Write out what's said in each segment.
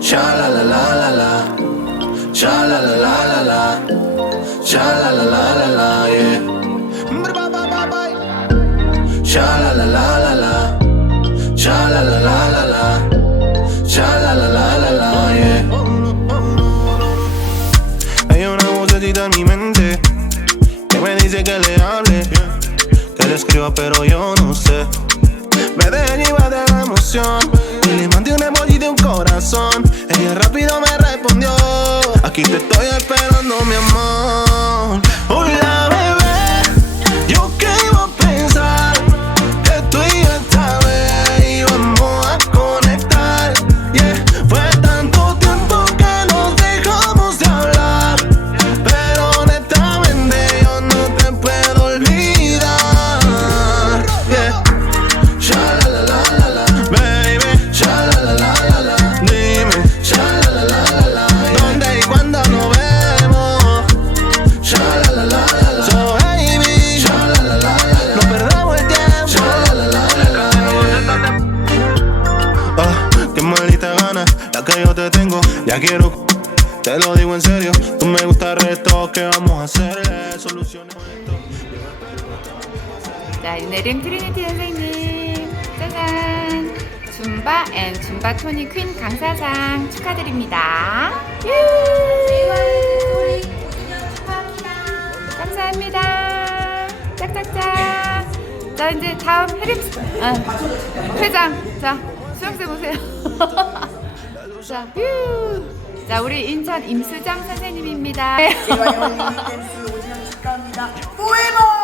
Sha la la la la la. Sha la la la la la. Sha la la la la la. Yeah. Sha la la la la la. Sha la la la la la. Sha la la la la la. Yeah. Hay una vocecita en mi mente que me dice que le hable, que le escriba pero yo no sé. Me dejé llevar de la emoción aquí te estoy esperando mi amor. Yo te tengo. Ya quiero, te lo digo en serio. Tú me gusta el resto, ¿qué vamos a hacerle? Soluciones. 자, 윤혜림 트리니티 선생님, 짜잔! 줌바 앤 줌바 토니 퀸 강사상 축하드립니다. 유! 감사합니다. 짝짝짝. 자, 이제 다음 혜림, 아, 회장. 자, 수영쌤 오세요. 자, 유! 자, 우리 인천 임수정 선생님입니다. 제가요 댄스 오진영 축하합니다. 포에버!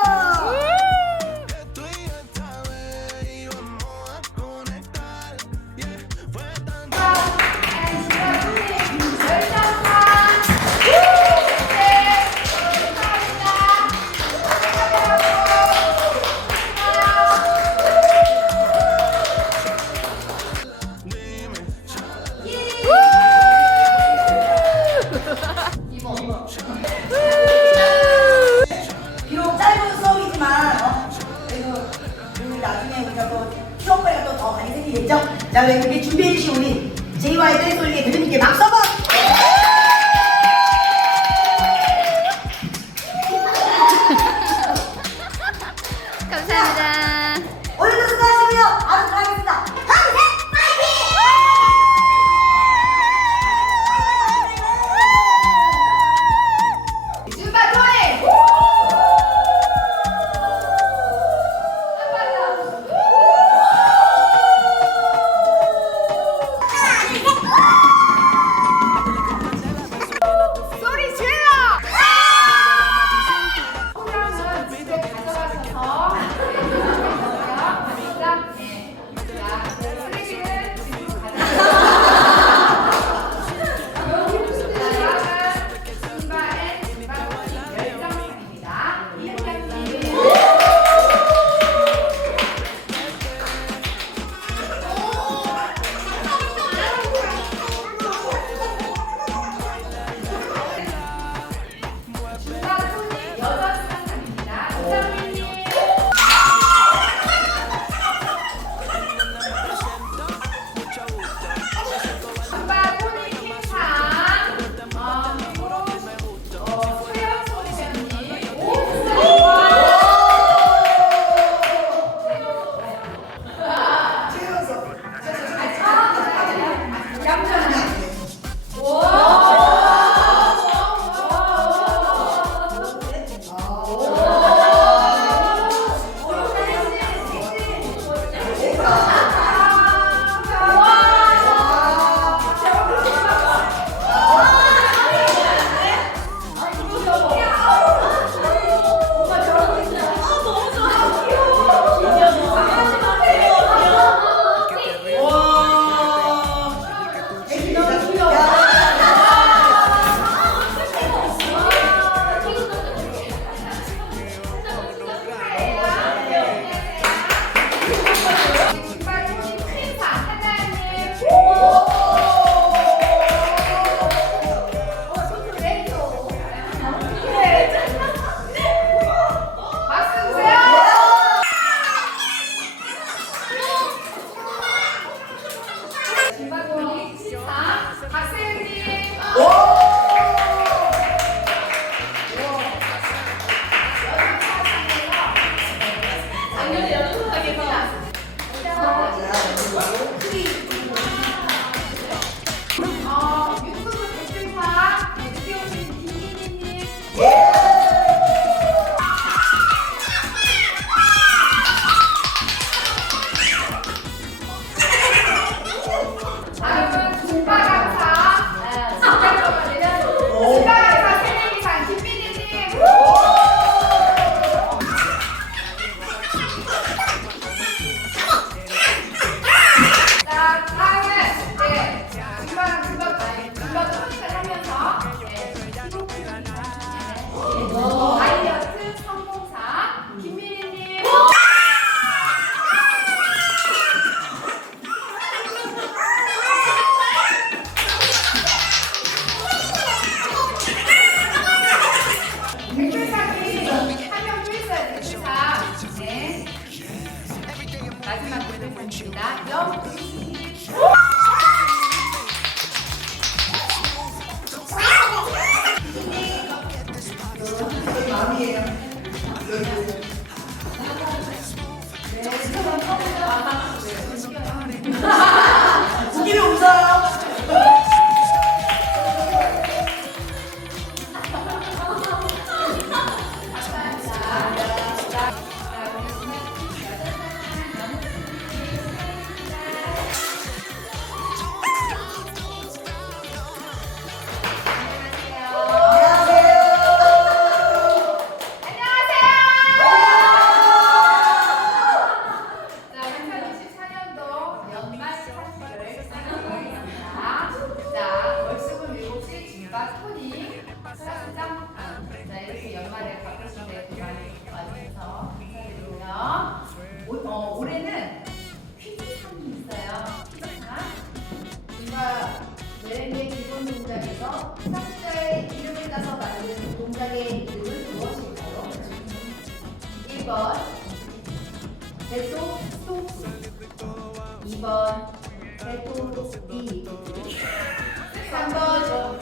3번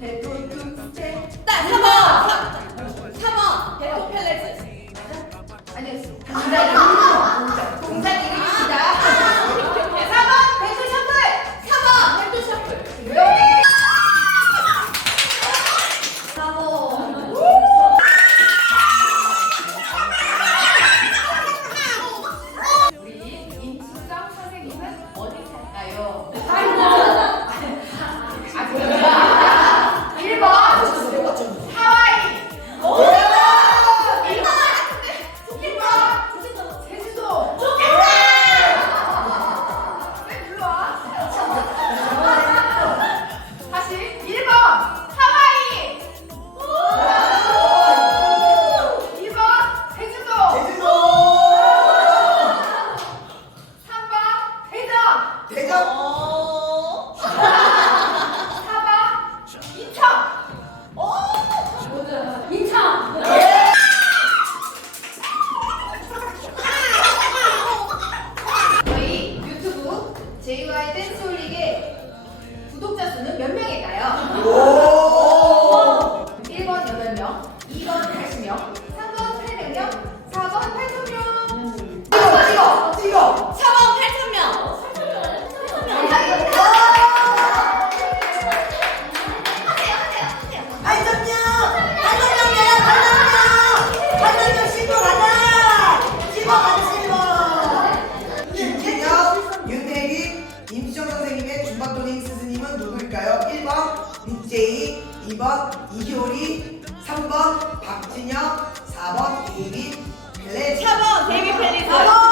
백두두. 3번 박진영, 4번 이민 플레이. 4번 데이빗 플레 4번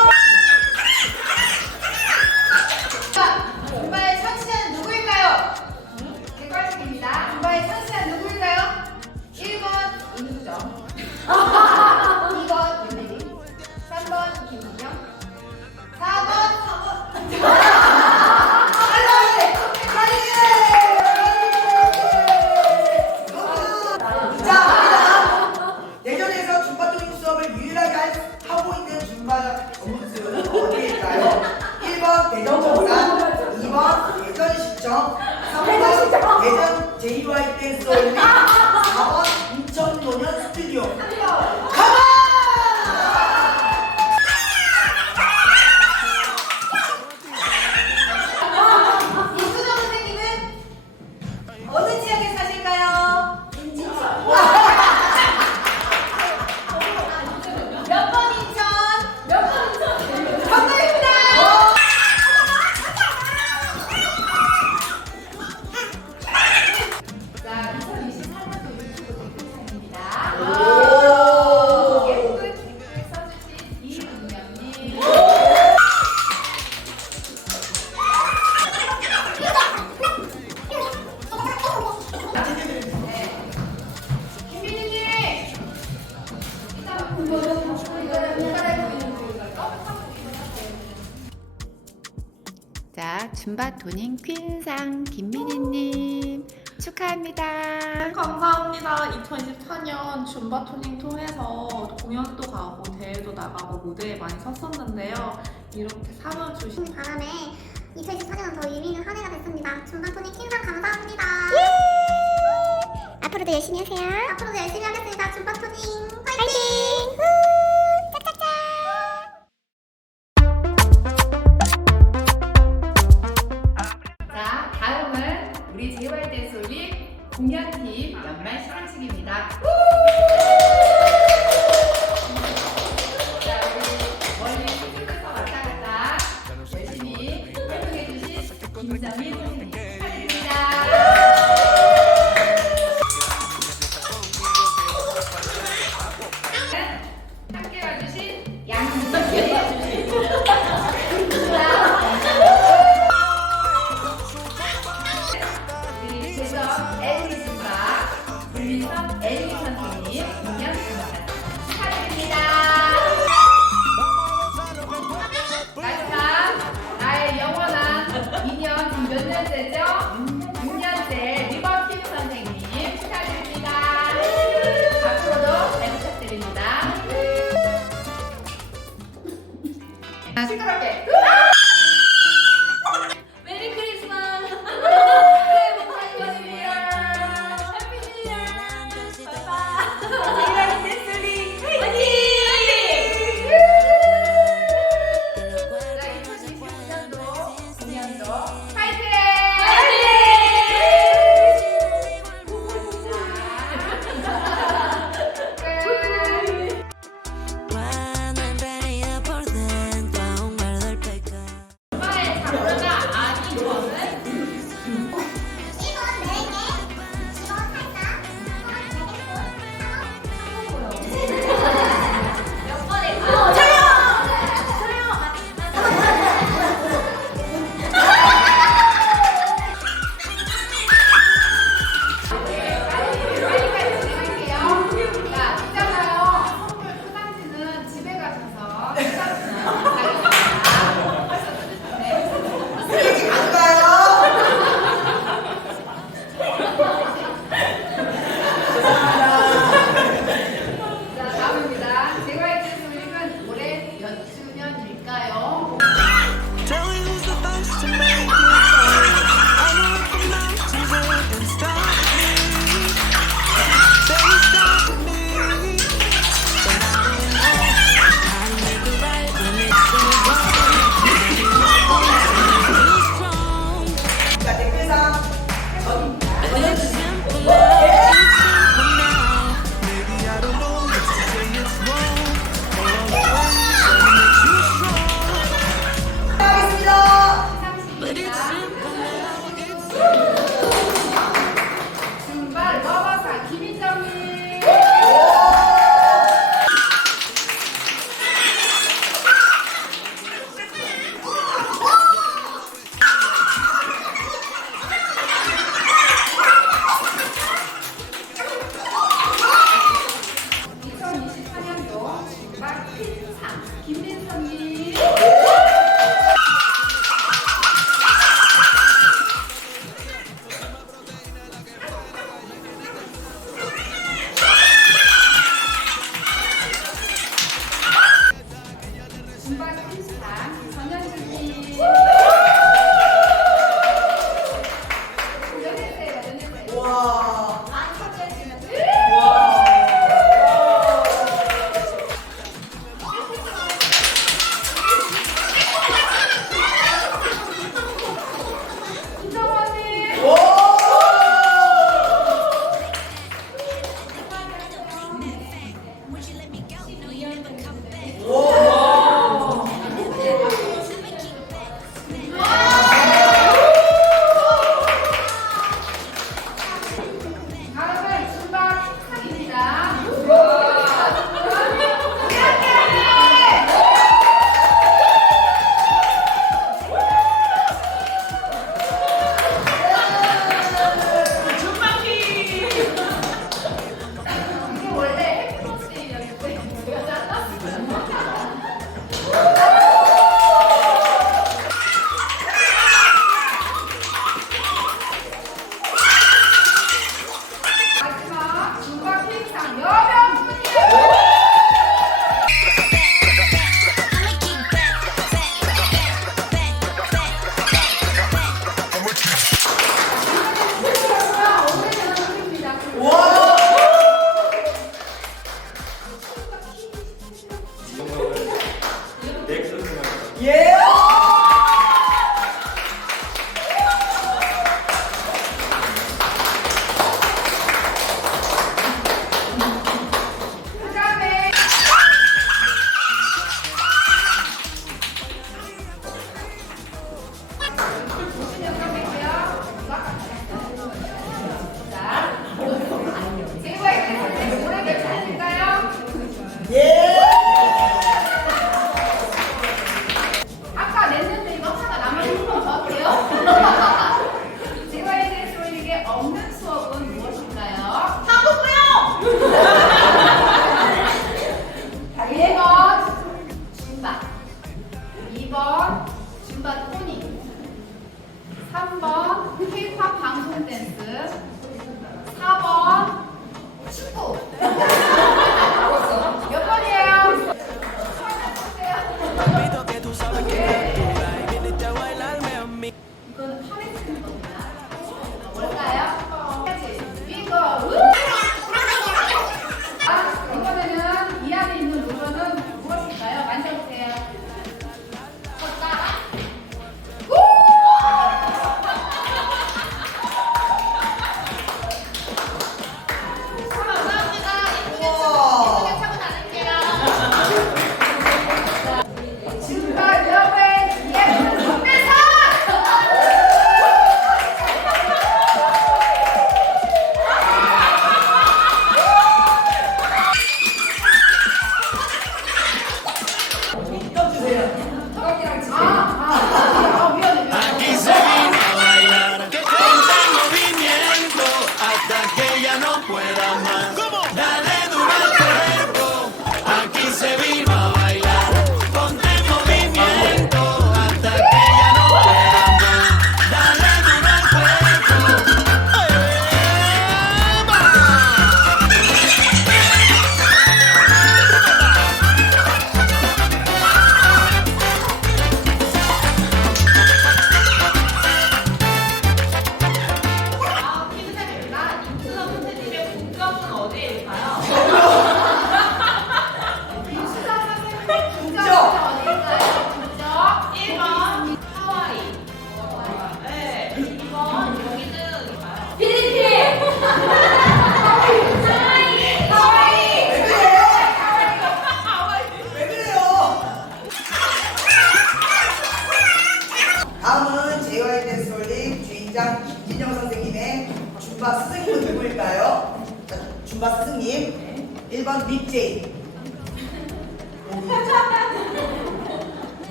대전 대전 JY 댄스 올림 줌바 토닝 퀸상 김민희님 축하합니다. 감사합니다. 2024년 줌바 토닝 통해서 공연도 가고 대회도 나가고 무대에 많이 섰었는데요. 이렇게 상을 주신 바람에 2024년은 더 유리는 한 해가 됐습니다. 중반토니 킹상 감사합니다. 앞으로도 열심히 하세요. 앞으로도 열심히 하겠습니다. 우리 재정 엘리 씨와 불민선 엘리 선생님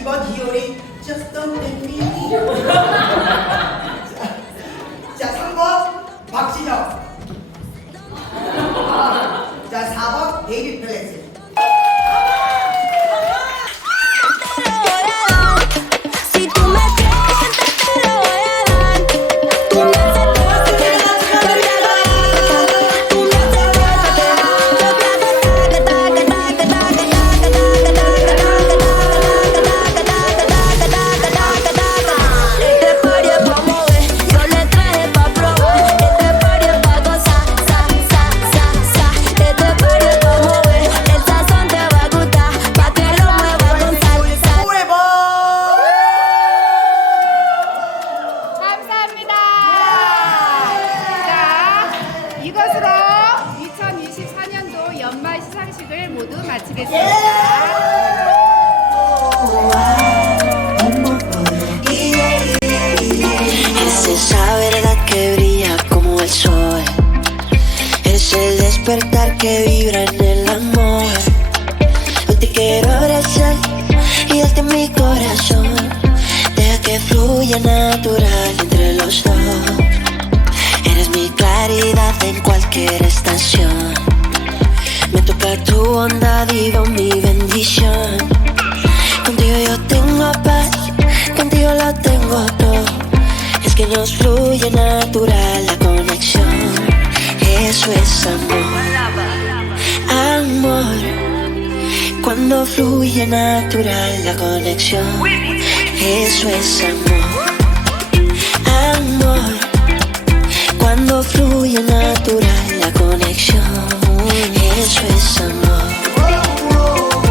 anybody here, just don't make me. cualquier estación. Me toca tu onda, digo mi bendición. Contigo yo tengo paz, contigo lo tengo todo. Es que nos fluye natural la conexión. Eso es amor. Amor. Cuando fluye natural la conexión. Eso es amor. fluye natural la conexión. Eso es amor.